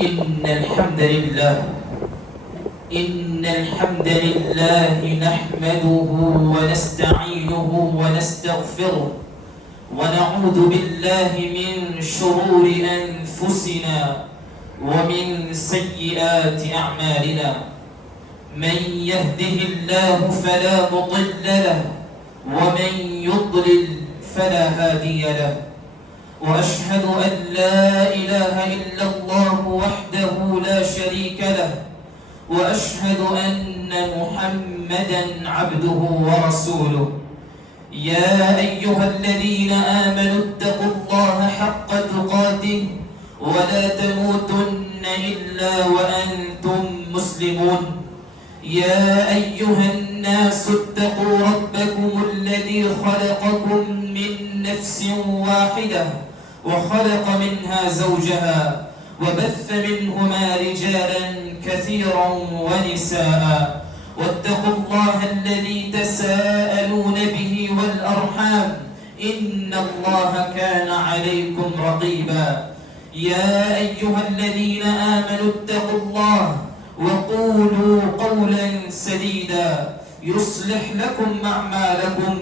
إن الحمد لله نحمده ونستعينه ونستغفره ونعوذ بالله من شرور أنفسنا ومن سيئات أعمالنا من يهده الله فلا مضل له ومن يضلل فلا هادي له وأشهد أن لا إله إلا الله وحده لا شريك له وأشهد أن محمدا عبده ورسوله يا أيها الذين آمنوا اتقوا الله حق تقاته ولا تموتن إلا وأنتم مسلمون يا أيها الناس اتقوا ربكم الذي خلقكم من نفس واحدة وخلق منها زوجها وبث منهما رجالا كثيرا ونساء واتقوا الله الذي تساءلون به والأرحام إن الله كان عليكم رقيبا يا أيها الذين آمنوا اتقوا الله وقولوا قولا سديدا يصلح لكم أعمالكم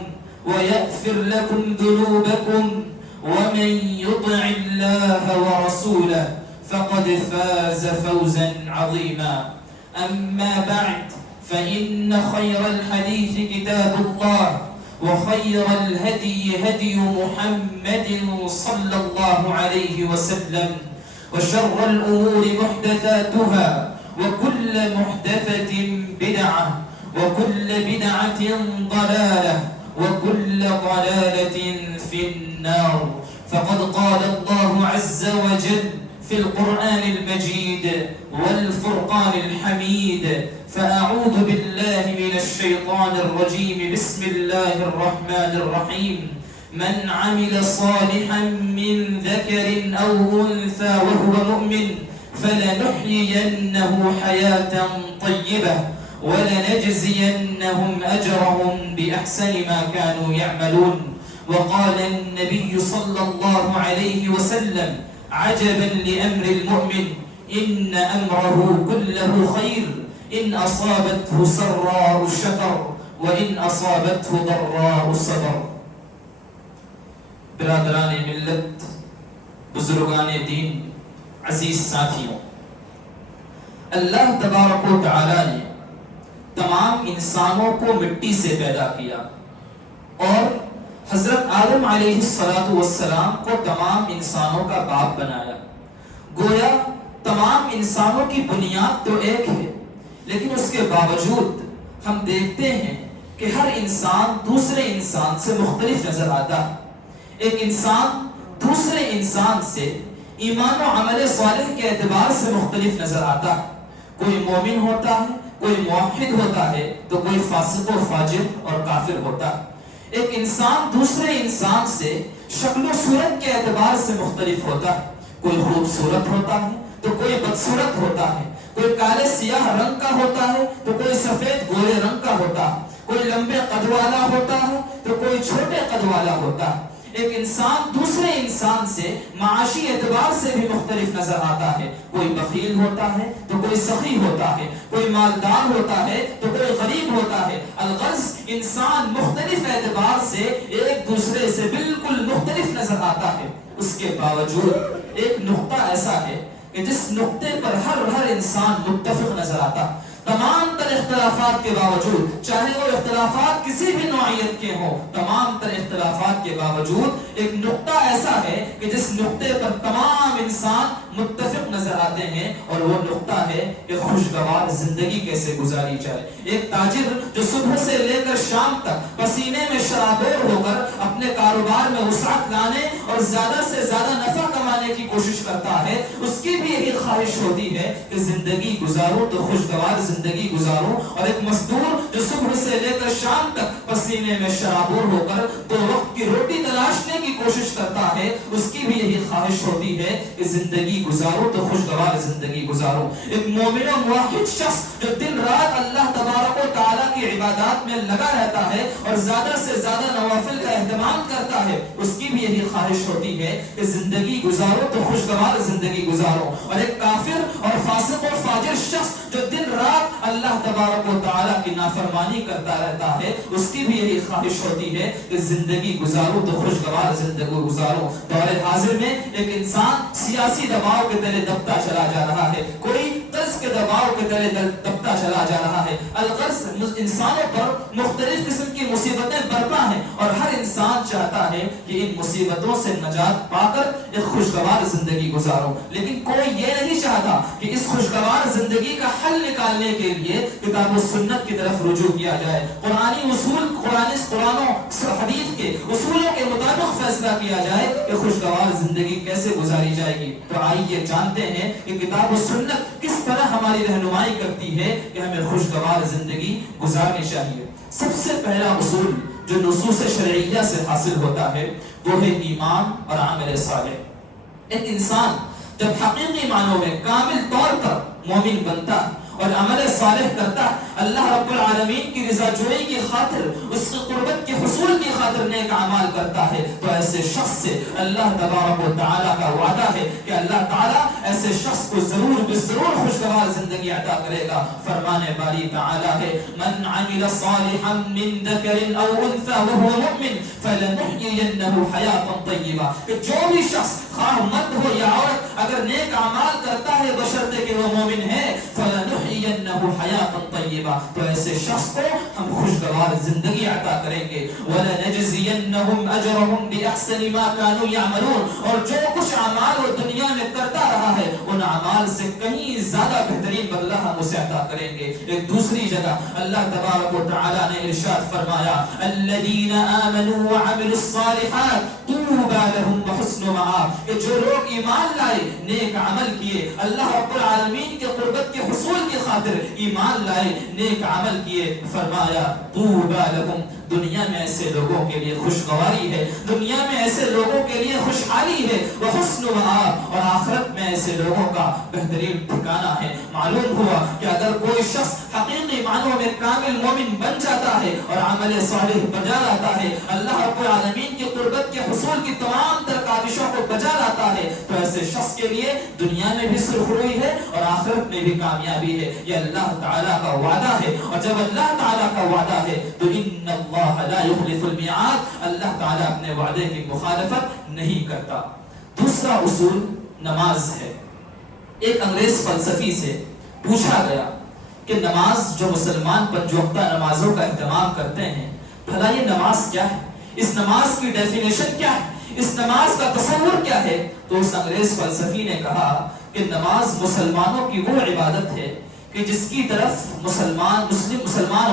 ويغفر لكم ذنوبكم ومن يطع الله ورسوله فقد فاز فوزا عظيما أما بعد فإن خير الحديث كتاب الله وخير الهدي هدي محمد صلى الله عليه وسلم وشر الأمور محدثاتها وكل محدثة بدعة وكل بدعة ضلالة وكل ضلالة في النار فقد قال الله عز وجل في القرآن المجيد والفرقان الحميد فأعوذ بالله من الشيطان الرجيم بسم الله الرحمن الرحيم من عمل صالحا من ذكر أو أنثى وهو مؤمن فلنحيينه حياة طيبة ولنجزينهم أجرهم بأحسن ما كانوا يعملون وقال النبي صلى الله عليه وسلم عجبا لأمر المؤمن إن أمره كله خير إن أصابته سراء شكر وإن أصابته ضراء صبر. برادران ملت، بزرگان دین، عزیز ساتھیوں، اللہ تبارک و تعالی نے تمام انسانوں کو مٹی سے پیدا کیا اور حضرت آدم علیہ السلام کو تمام انسانوں کا باپ بنایا. گویا تمام انسانوں کی بنیاد تو ایک ہے، لیکن اس کے باوجود ہم دیکھتے ہیں کہ ہر انسان دوسرے انسان سے مختلف نظر آتا ہے. ایک انسان دوسرے انسان سے ایمان و عمل صالح کے اعتبار سے مختلف نظر آتا ہے. کوئی مومن ہوتا ہے، کوئی موحد ہوتا ہے، تو کوئی فاسق و فاجر اور کافر ہوتا ہے. ایک انسان دوسرے انسان سے شکل و صورت کے اعتبار سے مختلف ہوتا ہے. کوئی خوبصورت ہوتا ہے تو کوئی بدصورت ہوتا ہے. کوئی کالے سیاہ رنگ کا ہوتا ہے تو کوئی سفید گورے رنگ کا ہوتا ہے. کوئی لمبے قد والا ہوتا ہے تو کوئی چھوٹے قد والا ہوتا ہے. ایک انسان دوسرے انسان سے معاشی اعتبار سے بھی مختلف نظر آتا ہے. کوئی بخیل ہوتا ہے تو کوئی سخی ہوتا ہے. کوئی مالدار ہوتا ہے تو کوئی غریب ہوتا ہے. الغرض انسان مختلف اعتبار سے ایک دوسرے سے بالکل مختلف نظر آتا ہے. اس کے باوجود ایک نقطہ ایسا ہے کہ جس نقطے پر ہر انسان متفق نظر آتا. تمام تر اختلافات کے باوجود، چاہے وہ اختلافات کسی بھی نوعیت کے ہوں، تمام تر اختلافات کے باوجود ایک نقطہ ایسا ہے کہ جس نقطے پر تمام انسان متفق نظر آتے ہیں، اور وہ نقطہ ہے کہ خوشگوار زندگی کیسے گزاری جائے. ایک تاجر جو صبح سے لے کر شام تک پسینے میں شرابور ہو کر اپنے کاروبار میں وسعت لانے اور زیادہ سے زیادہ نفع کمانے کی کوشش کرتا ہے، اس کی بھی یہی خواہش ہوتی ہے کہ زندگی گزاروں تو خوشگوار زندگی گزاروں. اور ایک مزدور جو صبح سے لے کر شام تک پسینے میں شرابور ہو کر 2 وقت کی روٹی تلاشنے کی کوشش کرتا ہے، ہے اس کی بھی یہی خواہش ہوتی ہے کہ زندگی گزارو تو خوشگوار زندگی گزارو. ایک مومن و موحد شخص جو دن رات اللہ تبارک و تعالیٰ کی عبادات میں لگا رہتا ہے اور زیادہ سے زیادہ نوافل کا اہتمام کرتا ہے, اس کی بھی یہی خواہش ہوتی ہے کہ زندگی گزارو تو خوشگوار زندگی گزارو. اور ایک کافر اور فاسق اور فاجر شخص جو دن رات اللہ تبارک و تعالیٰ کی نافرمانی کرتا رہتا ہے, اس کی بھی یہی خواہش ہوتی ہے کہ زندگی گزارو تو خوشگوار زندگی گزارو. دور حاضر میں ایک انسان سیاسی دباؤ کے تلے دبتا چلا جا رہا ہے, کوئی قرض کے دباؤ کے تلے دبتا چلا جا رہا ہے. القرض انسانوں پر مختلف قسم کی مصیبتیں برپا ہیں اور ہر انسان چاہتا ہے کہ ان مصیبتوں سے نجات پا کر ایک خوشگوار زندگی گزارو, لیکن کوئی یہ نہیں چاہتا کہ اس خوشگوار زندگی کا حل نکالنے کے لیے کتاب و سنت کی طرف رجوع کیا جائے, قرآنی اصول, قرآن و حدیث کے اصولوں کے مطابق فیصلہ کیا جائے کہ خوشگوار زندگی کیسے گزاری جائے گی. تو آئیے جانتے ہیں کہ کتاب و سنت کس طرح ہماری رہنمائی کرتی ہے کہ ہمیں خوشگوار زندگی گزارنی چاہیے. سب سے پہلا اصول جو نصوص شرعیہ سے حاصل ہوتا ہے وہ ہے ایمان اور عمل صالح. ایک انسان جب حقیقی معنوں میں کامل طور پر مومن بنتا اور عمل صالح کرتا, اللہ رب العالمین کی رضا جوئی کی خاطر, اس کی قربت کے حصول کی خاطر نیک اعمال کرتا ہے, تو ایسے شخص سے اللہ تبارک و تعالیٰ کا وعدہ ہے کہ اللہ تعالیٰ ایسے شخص کو ضرور بضرور خوشگوار زندگی عطا کرے گا. فرمانے باری تعالیٰ ہے, من عمل صالحا من ذکر او انثى وهو مؤمن فلنحيينه حیاتا طیبہ. کہ جو بھی شخص خواہ مرد ہو یا عورت اگر نیک اعمال کرتا ہے بشرطے کہ وہ مومن ہے, فلنحيينه حیاتا طیبہ, تو ایسے شخص کو ہم خوشگوار زندگی عطا کریں گے. وَلَنَجْزِيَنَّهُمْ أَجْرَهُمْ بِأَحْسَنِ مَا كَانُوا يَعْمَلُونَ, اور جو کچھ اعمال وہ دنیا میں کرتا رہا ہے ان اعمال سے کہیں زیادہ بہترین بدلہ ہم اسے عطا کریں گے. ایک دوسری جگہ اللہ تبارک و تعالیٰ نے ارشاد فرمایا, الَّذِينَ آمَنُوا وَعَمِلُوا الصَّالِحَاتِ طُوبَى لَهُمْ وَحُسْنُ مَآبٍ. کہ جو لوگ ایمان لائے, نیک عمل کیے, اللہ رب العالمین کے قربت کے حصول کی خاطر ایمان لائے, نیک عمل کیے, فرمایا طوبى لهم, دنیا میں ایسے لوگوں کے لیے خوشگواری ہے, دنیا میں ایسے لوگوں کے لیے خوشحالی ہے, وحسن مآب, اور آخرت میں ایسے لوگوں کا بہترین ٹھکانہ ہے. معلوم ہوا کہ اگر کوئی شخص حقیقی معنوں میں کامل مومن بن جاتا ہے اور عمل صالح بجا لاتا ہے, اللہ رب العالمین کی قربت کے حصول کی تمام تر کاوشوں کو بجا لاتا ہے, تو ایسے شخص کے لیے دنیا میں بھی سرخروئی ہے اور آخرت میں بھی کامیابی ہے. یہ اللہ تعالیٰ کا وعدہ ہے, اور جب اللہ تعالیٰ کا وعدہ ہے تو ان اللہ لا یخلف المیعاد, اللہ تعالیٰ اپنے وعدے کی مخالفت نہیں کرتا. دوسرا اصول نماز ہے. ایک انگریز فلسفی سے پوچھا گیا کہ نماز جو مسلمان پنج وقتہ نمازوں کا اہتمام کرتے ہیں, بھلا یہ نماز کیا ہے, اس نماز کی ڈیفینیشن کیا ہے, اس نماز کا تصور کیا ہے؟ تو اس انگریز فلسفی نے کہا کہ نماز مسلمانوں کی وہ عبادت ہے کہ جس کی طرف مسلمان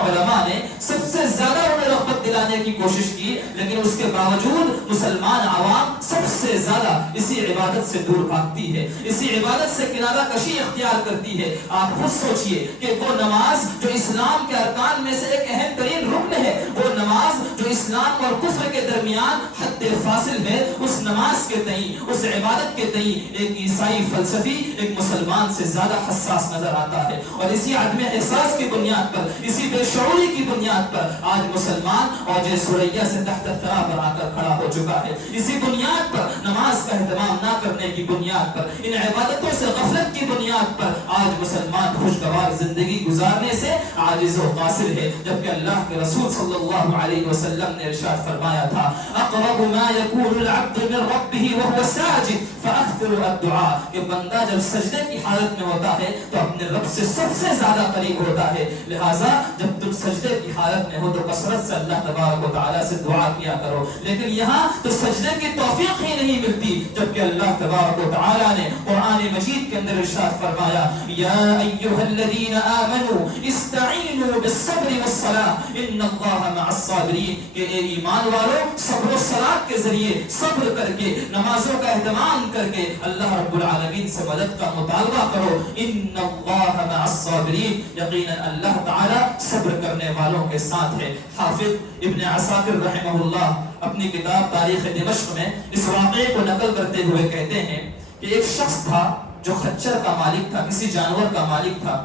علماء نے سب سے زیادہ انہیں رغبت دلانے کی کوشش کی, لیکن اس کے باوجود مسلمان عوام سب سے زیادہ اسی عبادت سے دور بھاگتی ہے, اسی عبادت سے کنارہ کشی اختیار کرتی ہے. آپ خود سوچئے کہ وہ نماز جو اسلام کے ارکان میں سے ایک اہم ترین رکن ہے, وہ نماز جو اسلام اور کفر کے درمیان حد فاصل ہے, اس نماز کے تئیں, اس عبادت کے تئیں ایک عیسائی فلسفی ایک مسلمان سے زیادہ حساس نظر آتا ہے. اور اسی عدم احساس کی بنیاد پر, اسی بے شعوری کی بنیاد پر آج مسلمان اوج ثریا سے تحت الثرى پر آ کر کھڑا ہو چکا ہے. اسی بنیاد پر, نماز کا اہتمام نہ کرنے کی بنیاد پر, ان عبادتوں سے غفلت کی بنیاد پر آج مسلمان خوشگوار زندگی گزارنے سے عاجز و قاصر ہے, جبکہ اللہ کے رسول صلی اللہ علیہ وسلم نے ارشاد فرمایا تھا, اقرب ما يكون العبد من ربه وهو ساجد فاكثر الدعاء, کہ بندہ جب سجدے کی حالت میں ہوتا ہے تو اپنے رب سے سب سے زیادہ قریب ہوتا ہے. لہٰذا جب تم سجدے کی حالت میں ہو تو کثرت سے اللہ تبارک و تعالیٰ سے دعا کیا کرو. لیکن یہاں تو سجدے کی توفیق ہی نہیں ملتی, جبکہ اللہ تبارک و تعالیٰ نے قرآن مجید کے اندر ارشاد فرمایا, یا ایھا الذین آمنوا استعینوا بالصبر والصلاۃ ان اللہ مع الصابرین, کہ اے ایمان والو صبر و صلاۃ کے ذریعے صبر کر کے, نمازوں کا اہتمام کر کے اللہ رب العالمین سے مدد کا مطالبہ کرو. ان اللہ مع الصابرین, یقیناً اللہ تعالی صبر کرنے والوں کے ساتھ ہے. حافظ ابن عساکر رحمہ اللہ اپنی کتاب تاریخ دمشق میں اس واقعے کو نقل کرتے ہوئے کہتے ہیں کہ ایک شخص تھا جو خچر کا مالک تھا، کسی جانور کا مالک تھا۔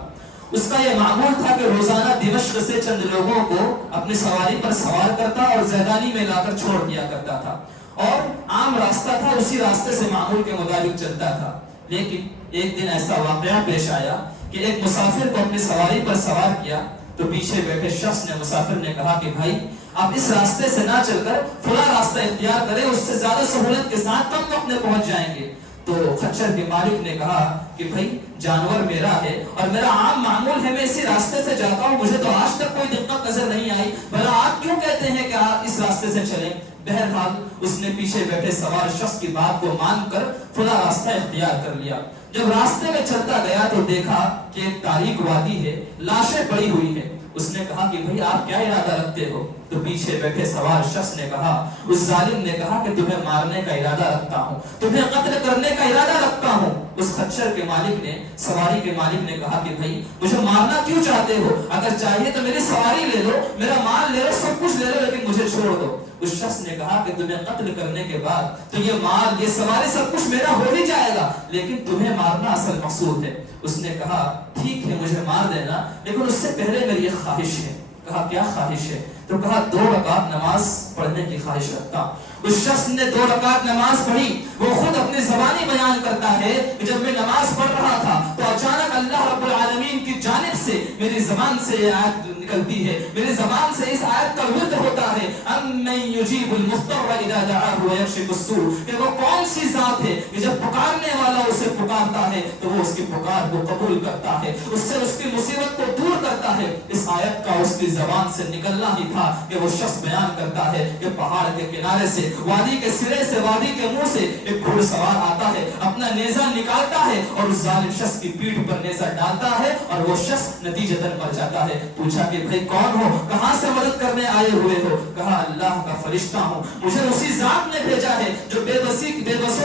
اس کا یہ معمول تھا کہ روزانہ دمشق سے چند لوگوں کو اپنی سواری پر سوار کرتا اور زیدانی میں لا کر چھوڑ دیا کرتا تھا، اور عام راستہ تھا، اسی راستے سے معمول کے مطابق چلتا تھا۔ لیکن ایک دن ایسا واقعہ پیش آیا کہ ایک مسافر کو اپنی سواری پر سوار کیا تو پیچھے بیٹھے شخص نے مسافر نے کہا کہ بھائی آپ اس راستے سے نہ چل کر فلاں راستہ اختیار کریں، اس سے زیادہ سہولت کے ساتھ کم وقت میں پہنچ جائیں گے۔ تو خچر کے مالک نے کہا کہ بھائی جانور میرا ہے اور میرا عام معمول ہے، میں اسی راستے سے جاتا ہوں، مجھے تو آج تک کوئی دقت نظر نہیں آئی، بھلا آپ کیوں کہتے ہیں کہ آپ اس راستے سے چلیں؟ بہرحال اس نے پیچھے بیٹھے سوار شخص کی بات کو مان کر فلاں راستہ اختیار کر لیا۔ جب راستے میں چلتا گیا تو دیکھا کہ ایک تاریک وادی ہے، لاشیں پڑی ہوئی ہیں۔ اس نے کہا کہ بھئی آپ کیا ارادہ رکھتے ہو؟ تو پیچھے بیٹھے سوار شخص نے کہا، اس ظالم نے کہا کہ تمہیں مارنے کا ارادہ رکھتا ہوں، تمہیں قتل کرنے کا ارادہ رکھتا ہوں۔ اس خچر کے مالک نے، سواری کے مالک نے کہا کہ بھئی مجھے مارنا کیوں چاہتے ہو؟ اگر چاہیے تو میری سواری لے لو، میرا مال لے لو، سب کچھ لے لو، لیکن مجھے چھوڑ دو۔ اس شخص نے کہا کہ تمہیں قتل کرنے کے بعد تو یہ مال، یہ سواری، سب کچھ میرا ہو ہی جائے گا، لیکن تمہیں مارنا اصل مقصود ہے۔ اس نے کہا ٹھیک ہے مجھے مار دینا، لیکن اس سے پہلے میری ایک خواہش ہے۔ کہا کیا خواہش ہے؟ تو کہا 2 رکعت نماز پڑھنے کی خواہش رکھتا ہوں۔ اس شخص نے 2 رکعت نماز پڑھی۔ وہ خود اپنی زبانی بیان کرتا ہے کہ جب میں نماز پڑھ رہا تھا تو اچانک اللہ رب العالمین کی جانب سے میری زبان سے یہ آیت نکلتی ہے، میری زبان سے اس آیت کا ورد ہوتا ہے، امن یجیب المضطر اذا دعاہ ویکشف السوء، کہ وہ کون سی ذات ہے کہ جب پکارنے والا اسے پکارتا ہے تو وہ اس کی پکار کو قبول کرتا ہے، اس سے اس کی مصیبت کو دور کرتا ہے۔ اس آیت کا اس کی زبان سے نکلنا ہی تھا کہ وہ شخص بیان کرتا ہے کہ پہاڑ کے کنارے سے، وادی کے سرے سے، وادی کے منہ سے ایک گھوڑ سوار آتا ہے، اپنا نیزہ نکالتا ہے اور اس ظالم شخص کی پیٹھ پر نیزہ ڈالتا ہے اور وہ شخص نتیجتاً مر جاتا ہے۔ پوچھا کہ بھائی کون ہو، کہاں سے مدد کرنے آئے ہوئے ہو؟ کہا اللہ کا فرشتہ ہوں، مجھے اسی ذات نے بھیجا ہے جو بے بسوں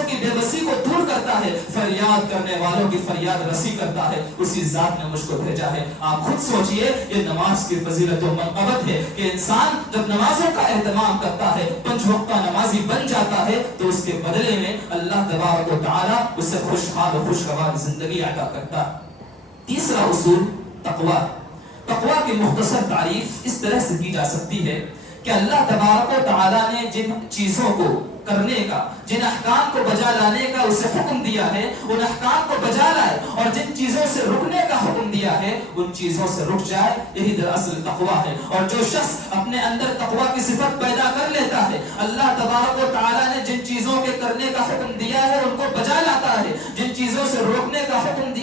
کی بے بسی کو دور کرتا ہے، فریاد کرنے والوں کی فریاد رسی کرتا ہے، اسی ذات نے مجھ کو بھیجا ہے۔ آپ خود سوچئے یہ نماز کی فضیلت و منقبت ہے کہ انسان جب نمازوں کا اہتمام کرتا ہے، 5 وقتہ نمازی بن جاتا ہے، تو اس کے بدلے میں اللہ تبارک و تعالی اسے خوشحال و خوشگوار زندگی عطا کرتا ہے۔ تیسرا اصول تقوی۔ تقوی کی مختصر تعریف اس طرح سے کی جا سکتی ہے کہ اللہ تبارک و تعالی نے جن چیزوں کو کرنے کا، جن احکام کو بجا لانے کا اسے حکم دیا ہے، ان احکام کو بجا لائے، اور جن چیزوں سے رکنے کا حکم دیا ہے ان چیزوں سے رک جائے، یہی دراصل تقوی ہے۔ اور جو شخص اپنے اندر تقوی کی صفت پیدا کر لیتا ہے، اللہ تبارک و تعالی نے جن چیزوں کے کرنے کا حکم دیا ہے ان کو بجا لاتا ہے، جن چیزوں سے رکنے کا حکم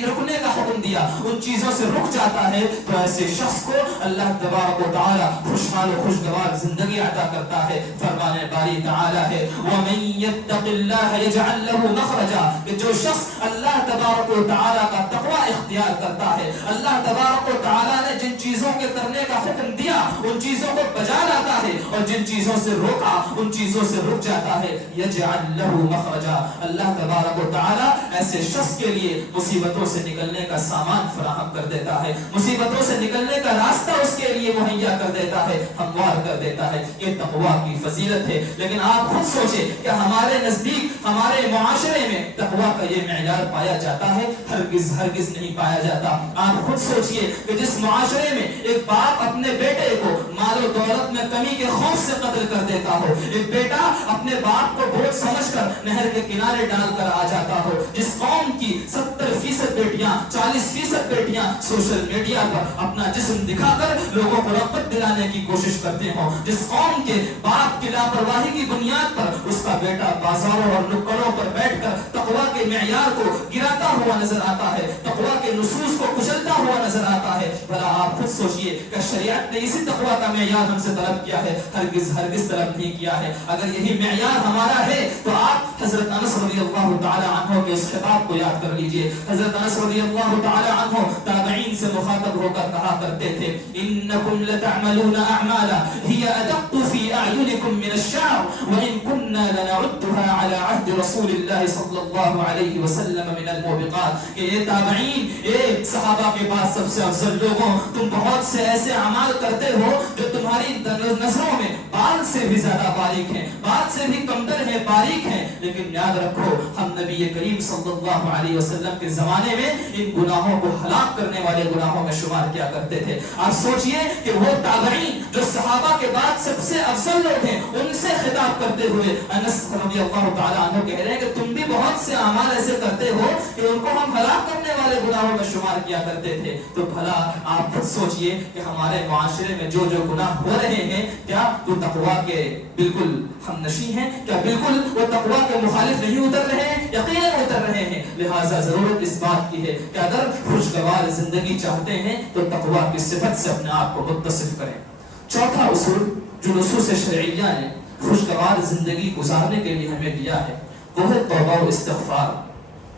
دیا ان چیزوں سے رک جاتا ہے، تو ایسے شخص کو اللہ تبارک و تعالی خوشحال و خوشگوار زندگی عطا کرتا ہے۔ فرمانے باری تعالی ہے وَمَن يَتَّقِ اللَّهَ يَجْعَلْ لَهُ مَخْرَجًا، کہ جو شخص اللہ تبارک و تعالی کا تقوی اختیار کرتا ہے، اللہ تبارک و تعالی نے جن چیزوں کے کرنے کا حکم دیا ان چیزوں کو بجا لاتا ہے، اور جن چیزوں سے روکا ان چیزوں سے رک جاتا ہے۔ يَجْعَلْ لَهُ مَخْرَجًا، اللہ تبارک و تعالی ایسے شخص کے لیے مصیبتوں سے نکلنے کا سامان فراہم کر دیتا ہے، مصیبتوں سے نکلنے کا راستہ اس کے لیے مہیا کر دیتا ہے، ہموار کر دیتا ہے۔ یہ تقوی کی فضیلت ہے۔ لیکن آپ خود سوچیں کہ ہمارے نزدیک، ہمارے معاشرے میں تقوی کا یہ معیار پایا جاتا ہے؟ ہرگز نہیں پایا جاتا۔ آپ خود سوچئے کہ جس معاشرے میں ایک باپ اپنے بیٹے کو مال و دولت میں کمی کے خوف سے قتل کر دیتا ہو، ایک بیٹا اپنے باپ کو بوجھ سمجھ کر نہر کے کنارے ڈال کر آ جاتا ہو، جس قوم کی 70% بیٹیاں، 40% بیٹیاں سوشل میڈیا پر اپنا جسم دکھا کر لوگوں کو رغبت دلانے کی کوشش کرتے ہوں، جس قوم کے باپ کی لاپرواہی کی بنیاد پر اس کا بیٹا بازاروں اور نکڑوں پر بیٹھ کر تقوی کے معیار کو گراتا ہوا نظر آتا ہے، تقوی کے نصوص کو کچلتا ہوا نظر آتا ہے، بھلا آپ خود سوچئے کہ شریعت نے اسی تقوی کا معیار ہم سے طلب کیا ہے؟ ہرگز طلب نہیں کیا ہے۔ اگر یہی معیار ہمارا ہے تو آپ حضرت انس رضی اللہ تعالی عنہ کے اس خطاب کو یاد کر لیجئے. حضرت انس رضی اللہ تعالی عنہ تابعین سے مخاطب ہو کر کہا کرتے تھے انکم لتعملون اعمالا هي ادق في اعینکم من الشعر وان كنا لنعدها على عهد رسول الله صلی اللہ علیہ وسلم من الموبقات. کہ یہ تابعین، یہ صحابہ کے بعد سب سے افضل لوگوں، تم بہت سے ایسے اعمال کرتے ہو جو تمہاری نظروں میں بال سے بھی زیادہ باریک ہیں، بال سے بھی کمتر ہیں، باریک ہیں، لیکن یاد رکھو ہم نبی کریم صلی اللہ علیہ وسلم کے زمانے میں ان گناہوں کو ہلاک کرنے والے گناہوں میں شمار کیا کرتے تھے. آپ سوچئے کہ وہ تابعین جو صحابہ کے بعد سب سے افضل لوگ ہیں، ان سے خطاب کرتے ہوئے انس رضی اللہ تعالی عنہ کہہ رہے ہیں کہ تم بھی بہت سے اعمال ایسے کرتے ہو کہ ان کو ہم ہلاک کرنے والے گناہوں میں شمار کیا کرتے تھے. تو بھلا آپ خود سوچئے کہ ہمارے معاشرے میں جو جو گناہ ہو رہے ہیں، کیا وہ تقویٰ کے بالکل ہم نشیں ہیں؟ کیا بالکل وہ تقویٰ کے مخالف نہیں اتر رہے ہیں؟ یقیناً اتر رہے ہیں. لہٰذا ضرورت اس بات کی ہے کہ اگر خوشگوار زندگی چاہتے ہیں تو تقویٰ کی صفت سے اپنے آپ کو متصف کریں. چوتھا اصول جو نصوص شرعیہ نے خوشگوار زندگی گزارنے کے لیے ہمیں دیا ہے وہ ہے توبہ و استغفار.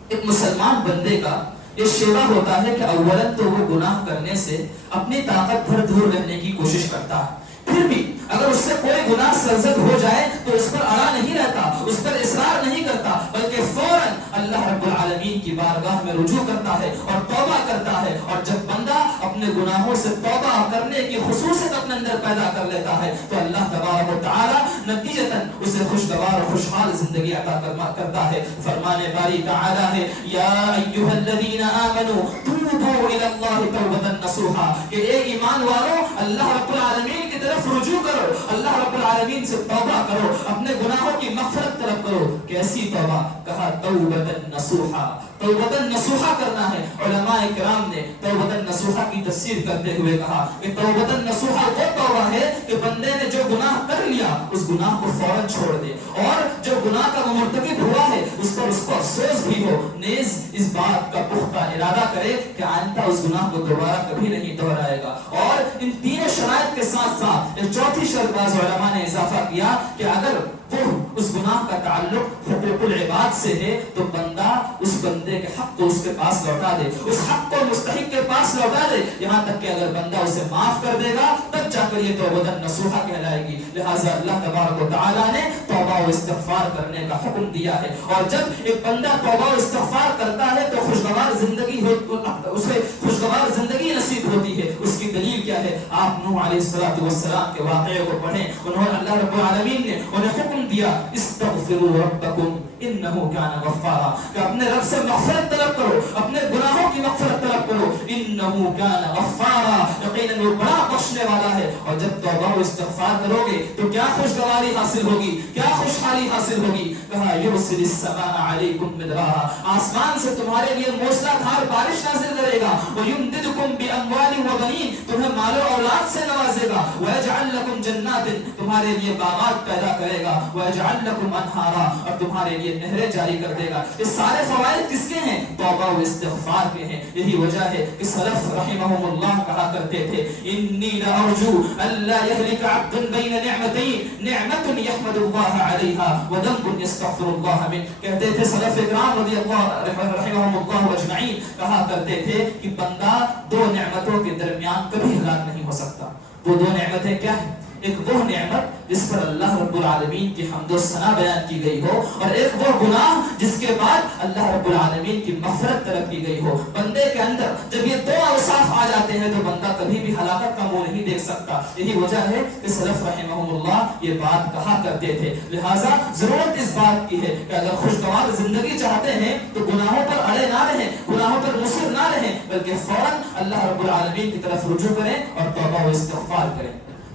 ایک مسلمان بندے کا یہ شیوا ہوتا ہے کہ اولاً تو وہ گناہ کرنے سے اپنی طاقت بھر دور رہنے کی کوشش کرتا ہے، پھر بھی اگر اس سے کوئی گناہ سرزد ہو جائے تو اس پر اڑا نہیں رہتا، اس پر اصرار نہیں کرتا، بلکہ فوراً اللہ رب العالمین کی بارگاہ میں رجوع کرتا ہے اور توبہ کرتا ہے. اور جب بندہ اپنے گناہوں سے توبہ کرنے کی خصوصیت اپنے اندر پیدا کر لیتا ہے تو اللہ تبارک و تعالی نتیجتاً اسے خوشگوار اور خوشحال زندگی عطا کرتا ہے. فرمان باری تعالی ہے یا ایھا الذین آمنوا توبوا الی اللہ توبۃ نصوحا، کہ اے ایمان والو اللہ رب العالمین کی طرف رجوع کرو، اللہ رب العالمین سے توبہ کرو، اپنے گناہوں کی مغفرت طلب کرو. کیسی توبہ؟ کہا توبۃ نصوحا. توبۃ نصوحا کرنا ہے. علماء کرام نے توبۃ نصوحا کی تفسیر کرتے ہوئے کہا کہ توبۃ نصوحا وہ توبہ ہے کہ بندے نے جو گناہ کر لیا اس گناہ کو فوراً چھوڑ دے، اور جو گناہ کا مرتکب ہوا ہے اس پر اس کو افسوس بھی ہو، نیز اس بات کا پختہ ارادہ کرے کہ آئندہ اس گناہ کو دوبارہ کبھی نہیں دہرائے گا. اور ان تینوں شرائط کے ساتھ ساتھ ایک چوتھی شرط بعض علماء نے اضافہ کیا کہ اگر وہ اس گناہ کا تعلق حقوق العباد سے ہے تو بندہ اس بندے کے حق کو اس کے پاس لوٹا دے، اس حق کو مستحق کے پاس لوٹا دے، یہاں تک کہ اگر بندہ اسے معاف کر دے گا تب جا کر یہ توبۃ نصوحا کہلائے گی. لہٰذا اللہ تبارک و تعالی نے توبہ و استغفار کرنے کا حکم دیا ہے. اور جب ایک بندہ توبہ و استغفار کرتا ہے تو خوشگوار زندگی اسے خوشگوار زندگی نصیب ہوتی ہے. اس کی دلیل کیا ہے؟ آپ نوح علیہ السلام کے واقعے کو پڑھیں. انہوں نے اللہ رب العالمین نے انہیں حکم دیا استغفروا ربکم انہ کان غفارا، کہ اپنے رب سے مغفرت طلب کرو، اپنے گناہوں کی مغفرت طلب کرو. انہ کان غفارا، یقیناً وہ بڑا بخشنے والا ہے. اور جب توبہ و استغفار کرو گے تو کیا خوشگواری حاصل ہوگی، کیا خوشحالی حاصل ہوگی؟ کہا یرسل السماء علیکم مدرارا، آسمان سے تمہارے لیے موسلا دھار بارش نازل کرے گا. ویمددکم باموال وبنین، تمہیں مال و اولاد سے نوازے گا. ویجعل لکم جنات، تمہارے لیے باغات پیدا کرے گا. ویجعل لکم انہارا، اور تمہارے لیے نہریں جاری کر دے گا. یہ سارے فوائد کس کے ہیں؟ توبہ و استغفار کے ہیں. یہی وجہ ہے کہ سلف رحمہم اللہ کہا کرتے تھے انی لارجو الا یہلک عبد بین نعمتین، نعمت یحمد اللہ علیہا وذنب یستغفر اللہ منہ. کہتے تھے سلف اکرام رضی اللہ رحمہم اللہ اجمعین کہا کرتے تھے کہ بندہ دو نعمتوں کے درمیان کبھی ہلاک نہیں ہو سکتا. وہ دو نعمتیں کیا ہیں؟ ایک وہ نعمت جس پر اللہ رب العالمین کی حمد و ثنا بیان کی گئی ہو، اور ایک وہ گناہ جس کے بعد اللہ رب العالمین کی مغفرت طلب کی گئی ہو. بندے کے اندر جب یہ دو اوصاف آ جاتے ہیں تو بندہ کبھی بھی ہلاکت کا منہ نہیں دیکھ سکتا. یہی وجہ ہے کہ سلف رحمہم اللہ یہ بات کہا کرتے تھے. لہٰذا ضرورت اس بات کی ہے کہ اگر خوشگوار زندگی چاہتے ہیں تو گناہوں پر اڑے نہ رہیں، گناہوں پر مصر نہ رہیں، بلکہ فوراً اللہ رب العالمین کی طرف رجوع کریں اور توبہ و استغفار کریں.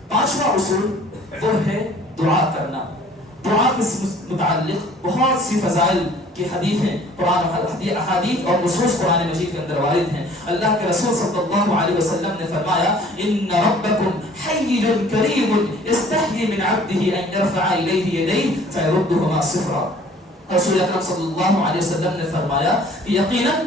پانچواں اصول وہ ہے دعا کرنا. دعا کے متعلق بہت سی فضائل کی حدیثیں قرآن احادیث اور نصوص قرآن مجید کے اندر وارد ہیں. اللہ کے رسول صلی اللہ علیہ وسلم نے فرمایا ان ربکم حی کریم یستحیی من عبدہ ان یرفع الیہ یدیہ فیردہما صفرا. رسول اکرم صلی اللہ علیہ وسلم نے فرمایا کہ یقیناً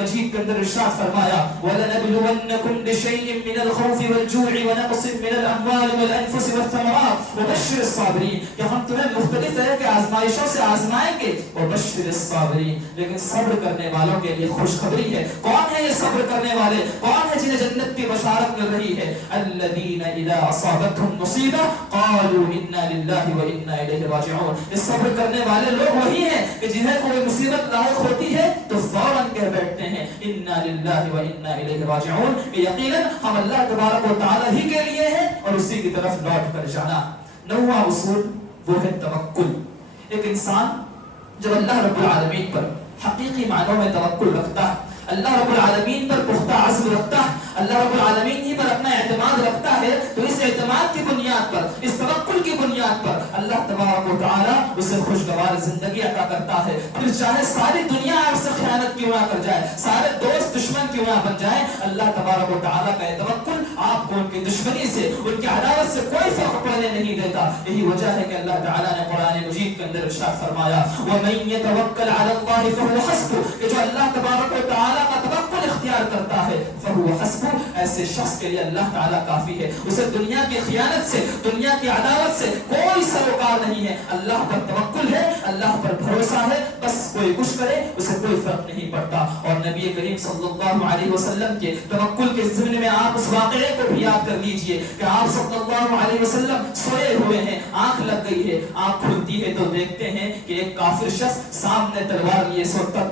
مجید کے اندر ارشاد فرمایا وَلَنَبْلُوَنَّكُمْ بِشَيْءٍ مِّنَ الْخَوْفِ وَالْجُوعِ وَنَقْصٍ مِّنَ الْأَمْوَالِ وَالْأَنفُسِ وَالثَّمَرَاتِ وَبَشِّرِ الصَّابِرِينَ کہ ہم تمہیں مختلف طرح کے آزمائشوں سے آزمائیں گے. وَبَشِّرِ الصَّابِرِينَ لیکن صبر کرنے والوں کے لیے خوشخبری ہے. کون ہے یہ صبر کرنے والے؟ کون ہے جنہیں جنت کی بشارت مل رہی ہے؟ الَّذِينَ إِذَا أَصَابَتْهُمْ مُصِيبَةٌ قَالُوا إِنَّا لِلَّهِ وَإِنَّا إِلَيْهِ رَاجِعُونَ. اس صبر کرنے والے لوگ وہی ہیں کہ جنہیں کوئی مصیبت لاحق ہوتی ہے تو فوراً کہہ بیٹھتے ہیں اِنَّا لِلَّهِ وَإِنَّا إِلَيْهِ رَاجِعُونَ کہ یقیناً ہم اللہ تبارک و تعالی ہی کے لیے ہیں اور اسی کی طرف لوٹ کر جانا. نواں اصول وہ ہے توکل. ایک انسان جب اللہ رب العالمین پر حقیقی معنوں میں توکل رکھتا ہے, اللہ رب العالمین پر پختہ عزم رکھتا ہے, اللہ رب العالمین ہی پر اپنا اعتماد رکھتا ہے, تو اس اعتماد کی بنیاد پر, اس توکل کی بنیاد پر اللہ تبارک و تعالی اسے خوشگوار زندگی عطا کرتا ہے. پھر چاہے ساری دنیا آپ سے خیانت کیوں نہ کر جائے, سارے دوست دشمن کیوں نہ بن جائیں, اللہ تبارک و تعالی کا توکل آپ کو ان کی دشمنی سے, ان کی عداوت سے کوئی فرق پڑنے نہیں دیتا. یہی وجہ ہے کہ اللہ تعالی نے قرآن مجید کے اندر ارشاد فرمایا وَمَن يَتَوَكَّلْ عَلَى اللَّهِ فَهُوَ حَسْبُهُ کہ جو اللہ تبارک و تعالی کا توکل اختیار کرتا ہے فَهُوَ حَسْبُهُ ایسے شخص کے لیے اللہ تعالی کافی ہے. اسے دنیا کی خیانت سے, دنیا کی عداوت سے کوئی سروکار نہیں ہے. اللہ پر توکل ہے, اللہ پر بھروسہ ہے, بس کوئی کچھ کرے اسے کوئی فرق نہیں پڑتا. اور نبی کریم صلی اللہ علیہ وسلم کے توکل کے ضمن میں آپ اس واقعے کو بھی یاد کر لیجئے کہ آپ صلی اللہ علیہ وسلم سوئے ہوئے ہیں, آنکھ لگ گئی ہے, آنکھ کھلتی ہے تو دیکھتے ہیں کہ ایک کافر شخص سامنے تلوار لیے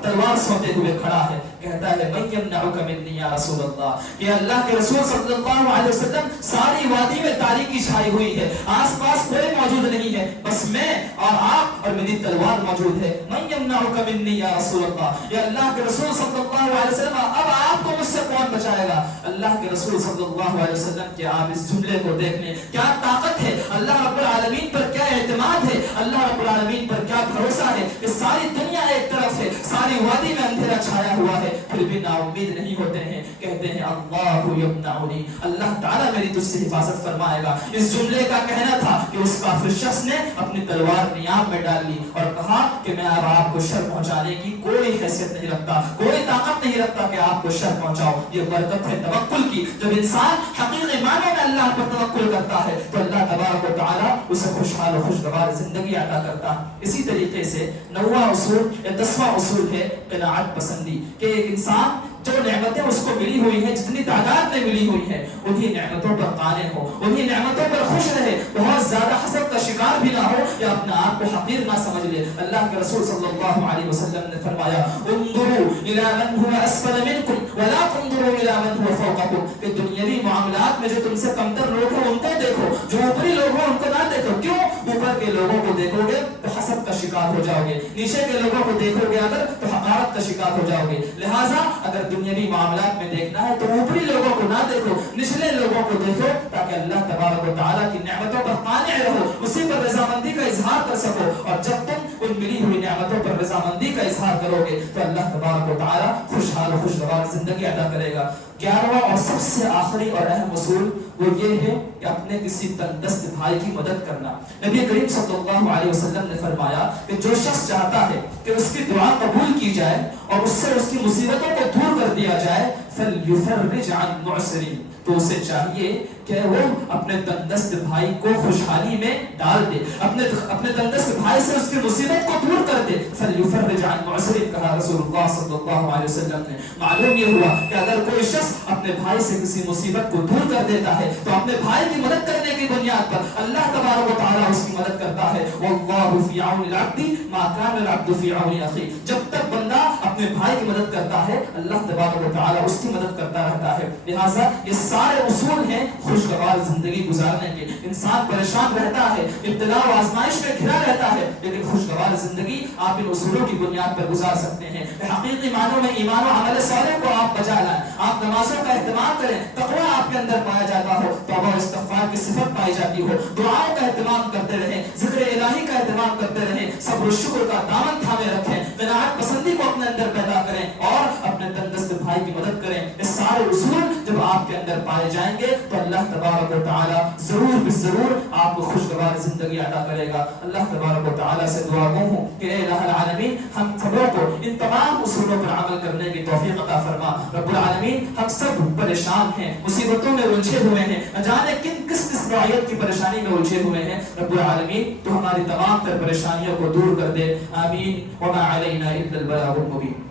تلوار سوتے ہوئے کھڑا ہے. کہتا ہے من یمنعک منی یا رسول اللہ کہ اللہ کے رسول صلی اللہ علیہ وسلم ساری وادی میں تاریکی چھائی ہوئی ہے, آس پاس کوئی موجود نہیں ہے, بس میں اور آپ اور میری تلوار موجود ہے. من یمنعک منی یا رسول اللہ یا اللہ کے رسول صلی اللہ علیہ وسلم اب آپ کو مجھ سے کون بچائے گا. اللہ کے رسول صلی اللہ علیہ وسلم کے آپ اس جملے کو دیکھ لیں, کیا طاقت ہے, اللہ رب العالمین پر کیا اعتماد ہے, اللہ رب العالمین پر کیا بھروسہ ہے. کہ ساری دنیا ایک طرف ہے, ساری وادی میں اندھیرا چھایا ہوا ہے, پھر بھی نا امید نہیں ہوتے ہیں, کہتے ہیں اللہ یمنعنی اللہ تعالیٰ میری تجھ سے حفاظت فرمائے گا. اس جملے کا کہنا تھا کہ اس کافر شخص نے اپنی تلوار نیام میں ڈال لی اور کہا کہ میں اب آپ کو شر پہنچانے کی کوئی حیثیت نہیں رکھتا, کوئی طاقت نہیں رکھتا کہ آپ کو شر پہنچاؤ. یہ برکت ہے توکل کی. جب انسان حقیقی معنوں میں اللہ پر توکل کرتا ہے تو اللہ تبارک و تعالیٰ اسے خوشحال و خوشگوار زندگی عطا کرتا ہے. اسی طریقے سے نواں اصول یا 10واں اصول ہے قناعت پسندی کہ ایک انسان جو نعمتیں اس کو ملی ہوئی ہیں, جتنی تعداد میں ملی ہوئی ہیں, انہی نعمتوں پر قانع ہو, انہی نعمتوں پر خوش رہے, بہت زیادہ حسد کا شکار بھی نہ ہو یا اپنے آپ کو حقیر نہ سمجھ لے. اللہ کے رسول صلی اللہ علیہ وسلم نے فرمایا انظروا الى من هو اسفل منكم ولا تنظروا الى من هو فوقكم کہ دنیاوی معاملات میں جو تم سے کمتر لوگ ہیں ان کو دیکھو, جو اوپری لوگ ہیں ان کو نہ دیکھو. کیوں؟ اوپر کے لوگوں کو دیکھو گے تو حسد کا شکار ہو جاؤ گے, نیچے کے لوگوں کو دیکھو گے اگر تو حقارت کا شکار ہو جاؤ گے. لہٰذا اگر دنیاوی معاملات میں دیکھنا ہے تو اوپری لوگوں کو نہ دیکھو, نچلے لوگوں کو دیکھو تاکہ اللہ تبارک و تعالیٰ کی نعمتوں پر قانع رہو, اسی پر رضامندی کا اظہار کر سکو. اور جب تم ان ملی ہوئی نعمتوں پر رضامندی کا اظہار کرو گے تو اللہ تبارک و تعالیٰ خوشحال و خوشگوار زندگی عطا کرے گا. 11واں اور سب سے آخری اور اہم اصول وہ یہ ہے کہ اپنے کسی تندرست بھائی کی مدد کرنا. نبی کریم صلی اللہ علیہ وسلم نے فرمایا کہ جو شخص چاہتا ہے کہ اس کی دعا قبول کی جائے اور اس سے اس کی مصیبتوں کو دور کر دیا جائے فَلْيُفَرِّجْ عَنْ مُعْسِرٍ تو اسے چاہیے کہ وہ اپنے تندرست بھائی کو خوشحالی میں ڈال دے, اپنے تندرست بھائی سے اس کی مصیبت کو دور کر دے. فَلْيُفَرِّجْ عَنْ مُعْسِرٍ کہا رسول اللہ صلی اللہ علیہ وسلم نے. معلوم یہ ہوا کہ اگر کوئی شخص اپنے بھائی سے کسی مصیبت کو دور کر دیتا ہے تو اپنے بھائی کی مدد کرنے کی بنیاد پر اللہ تبارک و تعالیٰ اس کی مدد کرتا ہے. وَاللَّهُ فِي عَوْنِ الْعَبْدِ مَا كَانَ الْعَبْدُ فِي عَوْنِ أَخِيهِ جب تک بندہ اپنے بھائی کی مدد کرتا ہے اللہ تبارک و تعالیٰ اس کی مدد کرتا رہتا ہے. لہٰذا یہ سارے اصول ہیں خوشگوار زندگی گزارنے کے. انسان پریشان رہتا ہے, ابتلا و آزمائش میں گھرا رہتا ہے, لیکن خوشگوار زندگی آپ ان اصولوں کی بنیاد پر گزار سکتے ہیں. حقیقی معنوں میں ایمان و عمل صالح کو آپ بجا لائیں, آپ نمازوں کا اہتمام کریں, تقویٰ آپ کے اندر پایا جاتا ہو, توبہ و استغفار کی صفت پائی جاتی ہو, دعاؤں کا اہتمام کرتے رہیں, ذکر الہی کا اہتمام کرتے رہیں, صبر و شکر کا دامن تھامے رکھیں, قناعت پسندی کو اپنے اندر پیدا کریں اور اپنے تندرست بھائی کی مدد کریں. یہ سارے اصول جب آپ آپ کے اندر پائے جائیں گے تو اللہ تبارک و تعالی ضرور ضرور آپ کو خوشگوار زندگی عطا کرے گا. اللہ تبارک و تعالی سے دعا گو ہوں کہ اے الہ العالمین ہم سبوں کو ان تمام اصولوں پر عمل کرنے کی توفیق عطا فرما. رب العالمین ہم سب پریشان ہیں, مصیبتوں میں الجھے ہوئے ہیں, نہ جانے کس نوعیت کی پریشانی میں الجھے ہوئے ہیں. رب العالمین تو ہماری تمام تر پریشانیوں کو دور کر دے. آمین. وما علینا الا البلاغ المبین.